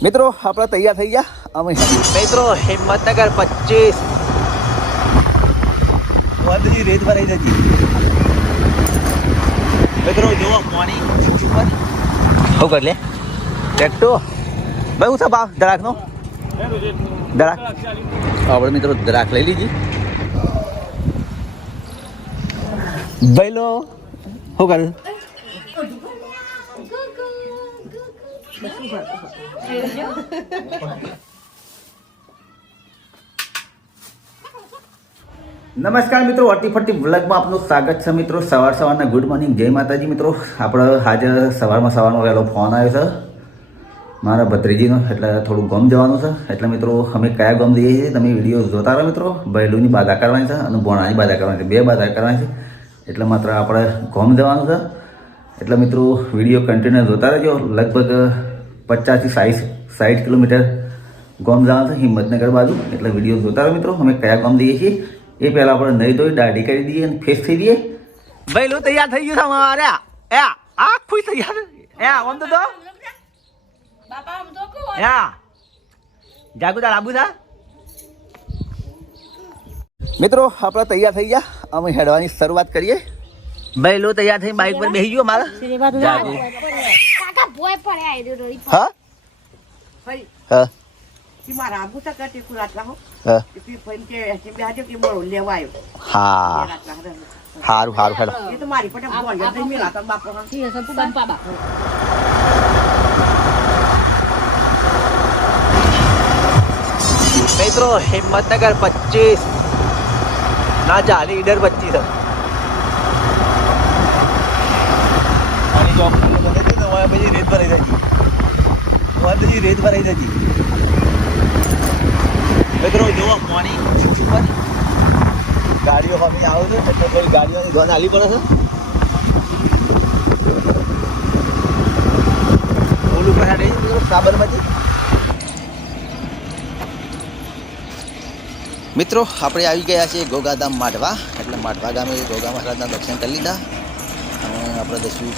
મિત્રો આપણે તૈયાર થઈ ગયા અમે મિત્રો હિંમતનગર 25 બધી રેત ભરાઈ જતી મિત્રો જો પાણી ઉપર શું કર લે ટ્રેક્ટર ભાઈ હું ભાવ દરાકનો દરાક આપણે મિત્રો દરાક લઈ લીધી ભાઈ લો શું કર નમસ્કાર મિત્રો અટીફટી વ્લોગમાં આપનું સ્વાગત છે મિત્રો સવારના ગુડ મોર્નિંગ જય માતાજી મિત્રો આપણે આજે સવારમાં વહેલો ફોન આવ્યો છે મારા ભત્રીજીનો એટલે થોડું ગમ જવાનું છે એટલે મિત્રો અમે કયા ગમ જઈએ છીએ તમે વિડીયો જોતા રહો મિત્રો બૈલુની બાધા કરવાની છે અને બોણાની બાધા કરવાની છે બે બાધા કરવાની છે એટલે માત્ર આપણે ગમ જવાનું છે એટલે મિત્રો વિડીયો કન્ટિન્યુ જોતા રહેજો લગભગ 50 થી 60 કિલોમીટર ગોમ જવાનું છે હિંમતનગર બાજુ એટલે વિડીયો જોતા રહો મિત્રો અમે કયા ગોમ જઈએ છીએ એ પહેલાં આપણે નહીં ધોઈ દાઢી કરી દઈએ અને ફેસ થઈ દઈએ ભાઈ લો તૈયાર થઈ ગયું છે અમારે આ ખુશ તૈયાર આમ તો બાપા આમ તો કો જાગુદાર આબુ થા મિત્રો આપણે તૈયાર થઈ ગયા અમે હેડવાની શરૂઆત કરીએ ભાઈ લો તૈયાર થઈ બાઇક પર બેસી ગયો મારા જાગુ કાકા ભોય પડે આઈ રો હા ભાઈ હા કી મારા આબુ તા કટે કુરાટલા હો હા ઈ ફોન કે એસી બેહાજો કે મોળો લેવા આવ્યો હા હારું હેડો એ તો મારી પટે બોલ દઈ મેલા તા બાપો ઠીક છે સંપા બાપો મિત્રો હિંમતનગર 25 ના ચાલી ઈડર 25 છે પાણી જોબ બધે તો પછી રેત ભરાઈ જતી મિત્રો જો પાણી ઉપર ગાડીઓ હમી આવે છે એટલે કોઈ ગાડીઓની ધોન આલી પડે છે ઓલું પહાડે સાબરમતી મિત્રો આપણે આવી ગયા છીએ ગોગાધામ માઢવા એટલે માઢવા ગામે ગોગા મહારાજના દર્શન કરી લીધા અને આપણે દઈશું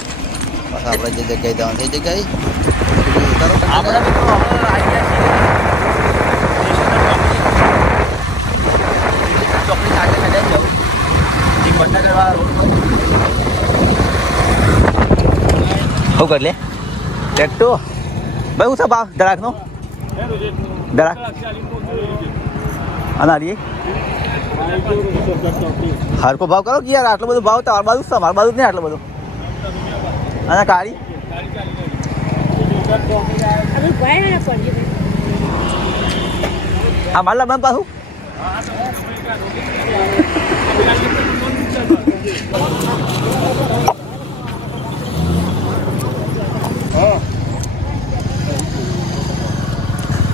પાછા આપણે જે જગ્યાએ જવાનું તે જગ્યાએ આપણા મિત્રો આવી ગયા છીએ ચોકડી સાથે ચડ્યા જાઉં હિંમતનગર શું કર લે ટ્રેક્ટર ભાઈ હું ભાવ દરાકનો દરાક અનાડીએ હરકો ભાવ કરો કે યાર આટલો બધો ભાવ તમારી બાજુ છે મારી બાજુ નહીં આટલો બધો અને કાળી આ માલા બંધ પાછું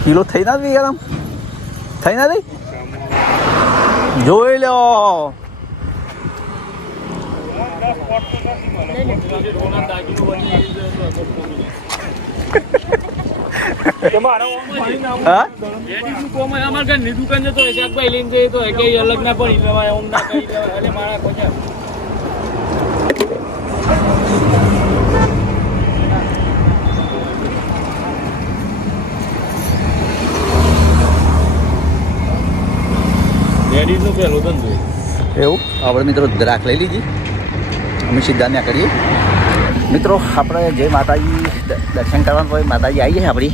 કિલો થઈ ના યાર આમ થઈ ના દઈ જોઈ લો ઘરની દુકાન જતો હોય શાકભાઈ લઈને જઈએ તો કઈ અલગ ના પડી લેવાય ઓમ ના કરી લેવાય એટલે મારા પહોંચ્યા લેડીઝનો પહેલો ધંધો એવું આપણે મિત્રો દ્રાક્ષ લઈ લીધી અમે સીધા ત્યાં કરીએ મિત્રો આપણે જય માતાજી દર્શન કરવાનું હોય માતાજી આવી જાય આપણી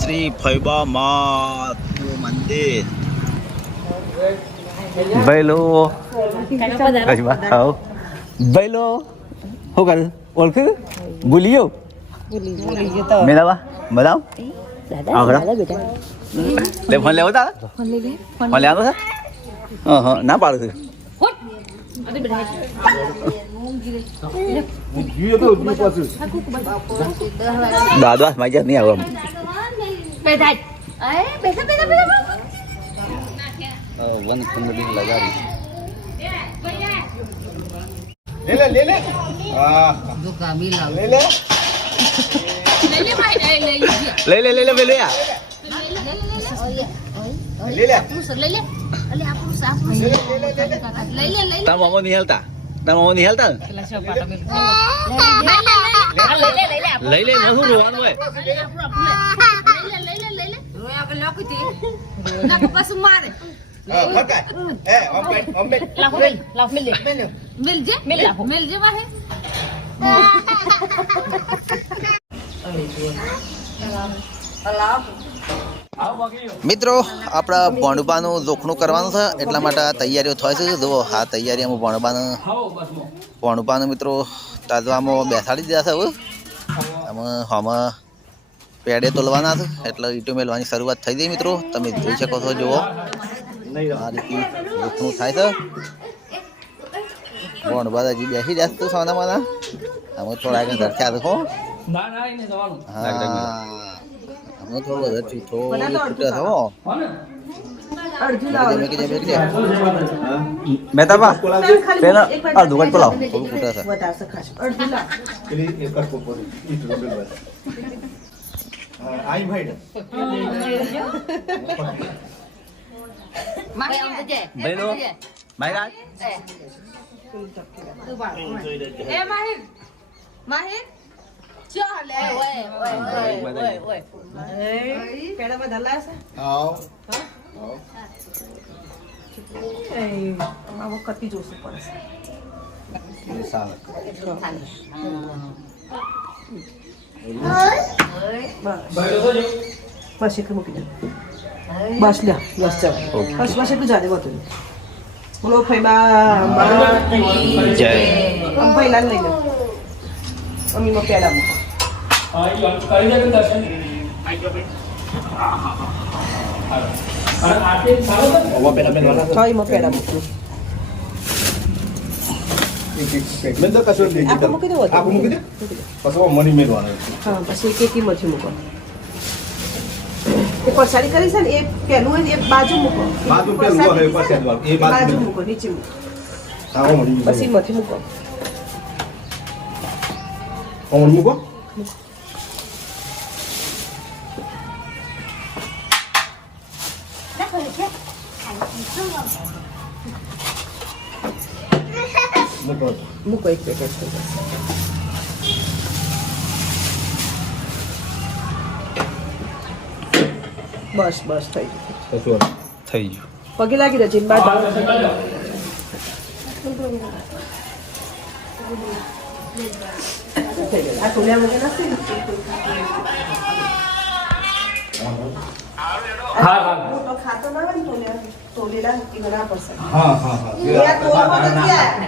શ્રી ફૈબા માતું મંદિર ભાઈલો ભાઈલો શું કર ઓળખ્યું ભૂલી ગયો મેળાવા બતાવ લે ફોન લેવો તારા ફોન લેવાનો છે હા ના પાડું છું દાદા મારી નહીં આવું વન કુંડળી લગાવી લે તારા મામા નહીં હાલતા તમે નહીં હાલતા પેલા શું પાટો મેલ લઈ લે હું રોવાનું હોય રોયા કે લોકતી ના પપ્પા શું મારે લાફો મિલ દે મિલ જે વાહે મિત્રો આપણા ભણબાનું જોખણું કરવાનું છે એટલા માટે આ તૈયારીઓ થાય છે જુઓ આ તૈયારીમાં ભણબાનું મિત્રો તાજવામાં બેસાડી દીધા છે હવે આમાં આમાં પેડે તોલવાના છે એટલે ઈંટો મેળવાની શરૂઆત થઈ ગઈ મિત્રો તમે જોઈ શકો છો જુઓ આ રીતે જોખણું થાય છે ભણબા હજી બેસી જશે તો સોનામાના આમાં થોડા આગળ ધરખ્યા દેખો હા આમાં થોડું વધારે થોડું છૂટે છો મહેતાબા પેલા અડધું કટ પલાવ થોડું ફૂટે છે બહેનો માયરાજ માહિર ચાલે ઓય પેડામાં ધલા છે આવો કતી જોશું પડશે બસ એટલું મૂકી દે બસ લ્યા બસ ચાલ બસ બસ એટલું જાદે બધું બોલો ફઈબા જય ફઈલા લઈ લો અમીમાં પેડા મૂકો એમાં પેડા મૂકું આખું મૂકી દો હા પછી એક એમાંથી મૂકો એ પરસાડી કરી છે ને એ પેલું હોય ને એ બાજુ મૂકો બાજુ મૂકો નીચે મૂકો પછી એમાંથી મૂકો મૂકો એક પેકેટ બસ બસ થઈ ગયું થઈ ગયું પગે લાગી રહ્યો બાદ આ ટોલિયા વગર નથી તો ખાતો ના હોય ને ટોલેલા એ ઘણા પડશે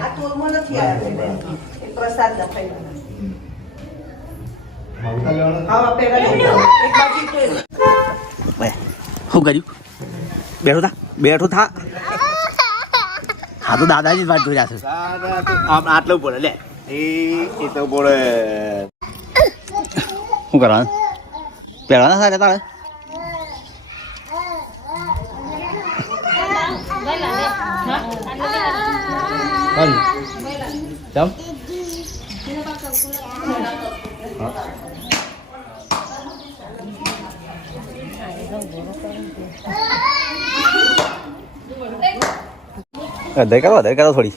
આ તોલમાં નથી આવ્યા એ પ્રસાદ દફાઈ હા પેલા એક બાજુ શું કર્યું બેઠો થા હા તો દાદાજી જ વાત જોઈ રહ્યા છે આટલું પડે લે એ તો પડે શું કરવાનું પહેરવાના સાથે તારે ચમ અધર કરો થોડી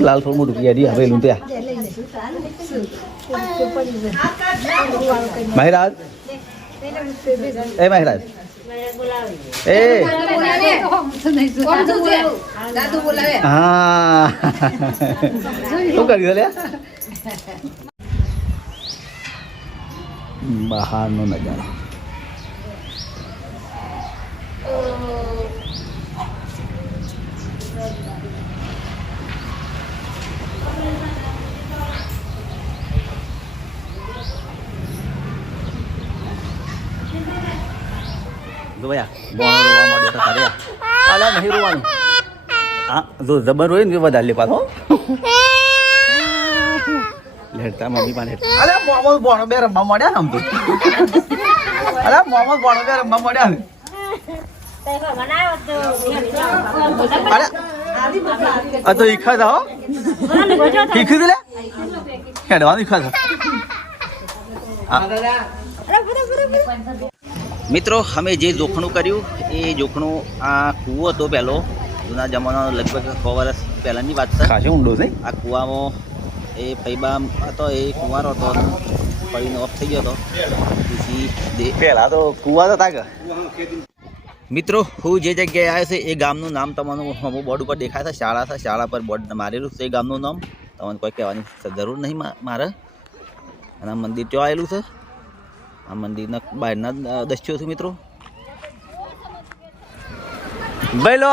લાલ થોડું મોટું પિયા હવેલું ત્યાં મહેરાજ એ મહેરાજ એ હા શું કર્યું લે બહારનો નજારો નહીં રોવાનું હા જો જબર હોય ને વધારે લે પાછો લેડતા મમ્મી પાસે અરે મોમો બોણો બે રમવા મળ્યા ને આમ તો અરે મોમો બોણો બે રમવા મળ્યા ને અરે આ તો ઈખા જાઓ ઈખી દે હેડવાની ખાસ મિત્રો અમે જે જોખણું કર્યું એ જોખણું આ કૂવો હતો પહેલો જૂના જમાનાનો લગભગ 100 વર્ષ પહેલાંની વાત છે. ખાસો ઊંડો છે. આ કૂવામાં એ ફૈબા હતો એ કુંવારો હતો પડીને ઓફ થઈ ગયો હતો પછી પહેલાં તો કૂવા તો તાક. મિત્રો હું જે જગ્યાએ આવ્યો છે એ ગામનું નામ તમને અમુક બોર્ડ ઉપર દેખાય છે. શાળા છે, શાળા પર બોર્ડ મારેલું છે એ ગામનું નામ. તમને કોઈ કહેવાની જરૂર નહીં મારે. અને આ મંદિર ત્યાં આવેલું છે. આ મંદિરના બહારના દૃશ્યો છે મિત્રો. બેલો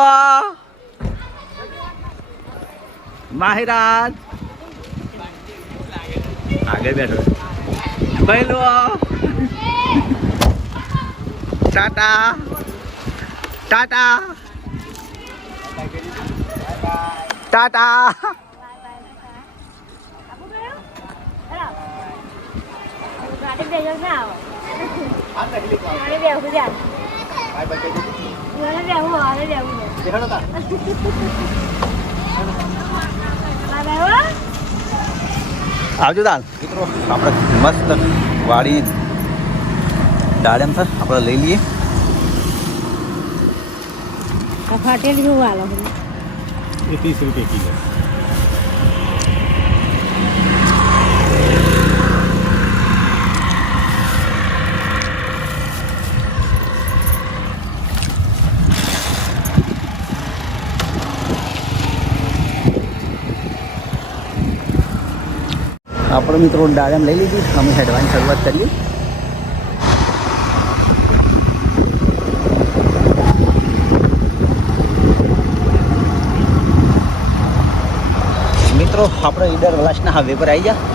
માહિરાજ આગળ બેઠો. બેલો ટાટા ટાટા ટાટા. આવજો દાલ મિત્રો. આપણે મસ્ત વાડી દાડમ છે આપણે લઈ લઈએ. ફાટેલી હું વાલો 30 રૂપિયા કિલો. આપણે મિત્રો દાડમ લઈ લીધી. અમે હેડવાની શરૂઆત કરીએ. મિત્રો આપણે ઈડર વલાસના હાઈવે પર આવી ગયા.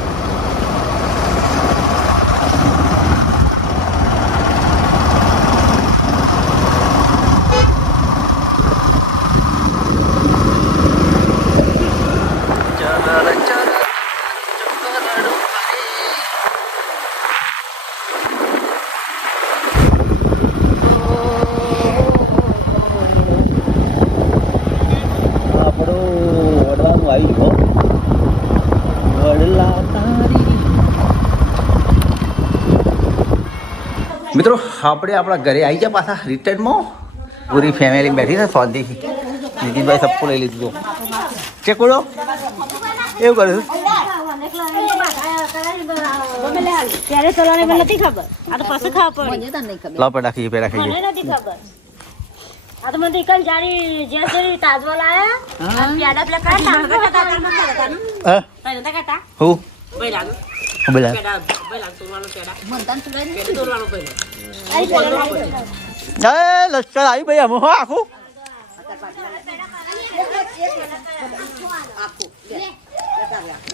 મિત્રો આપણે આપણા ઘરે આવી ગયા પાછા રિટર્નમાં. પૂરી ફેમિલી બેઠી છે શાંતિથી. નીતિનભાઈ સપ્પો લઈ લીધું. ચેકોડો એવું કર્યું. ત્યારે ચલાવવાની મને નથી ખબર. આ તો પછી ખબર પડી. લાવ પેડા ખાઈએ પેડા ખાઈએ. મને નથી ખબર. આ તો મને એકલ જારી જે જેરી તાજવાલ આયા. પ્યાડા પેલા કાઢા હા નતા કાઢા. હું ભાઈ લાગો. બોલા પેડા ભાઈ લાગતો વાળો પેડા. મનતાન સુડાઈ પેડા તોડવાનો પહેલો. એ લશ્કર આવી ભાઈ અમે હો આખું.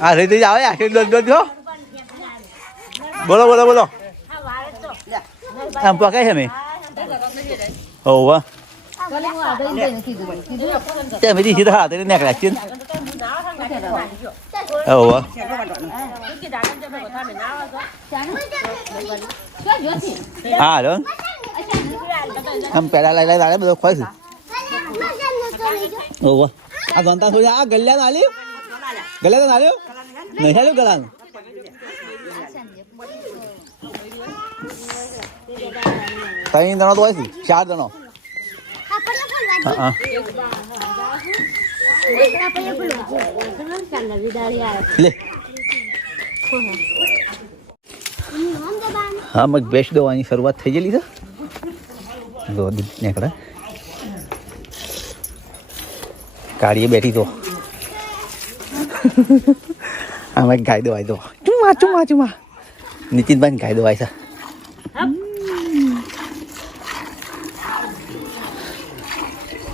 આ રીતે આવે આખી દોડ દોડ જો. બોલો બોલો બોલો. હા વારે તો. આમ પકાય છે મેં. હોવા તે મેં દીધી હા તે નીકળ્યા છે. હોવા હા રો આમ પેલા લઈ લઈ લાગે બધો ખોઈ છે. હોવા આ ગંતા થોડી આ ગલ્યા નાલી ગલ્યા નાલ્યો નહીં હાલ્યો ગલાનું. ત્રણ જણો તો હોય છે 4 જણો. હા લે હા મગ બેસ દવાની શરૂઆત થઈ ગયેલી છે. જો નીકળે કાઢીએ બેઠી તો આમાં ગાય દવાઈ દો ચુમા ચુમા ચુમા. નીતિનભાઈ ગાય દવાઈ છે.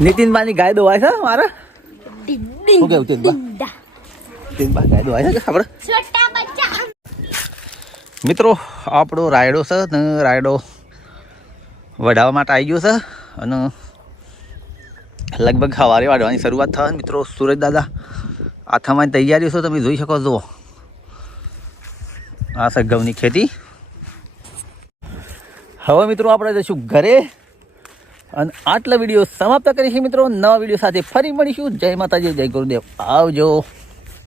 નીતિનભાઈ ગાય દવાઈ છે મારે. શું કેવું નીતિનભાઈ ગાય દવાઈ છે આપણે. મિત્રો આપણો રાયડો છે ને રાયડો વઢાવવા માટે આવી ગયો છે અને લગભગ સવારે વાઢવાની શરૂઆત થાય. મિત્રો સુરજ દાદા આ થવાની તૈયારીઓ છે તમે જોઈ શકો છો. આ છે ઘઉંની ખેતી. હવે મિત્રો આપણે જઈશું ઘરે અને આટલા વિડીયો સમાપ્ત કરીશું. મિત્રો નવા વિડીયો સાથે ફરી મળીશું. જય માતાજી, જય ગુરુદેવ, આવજો.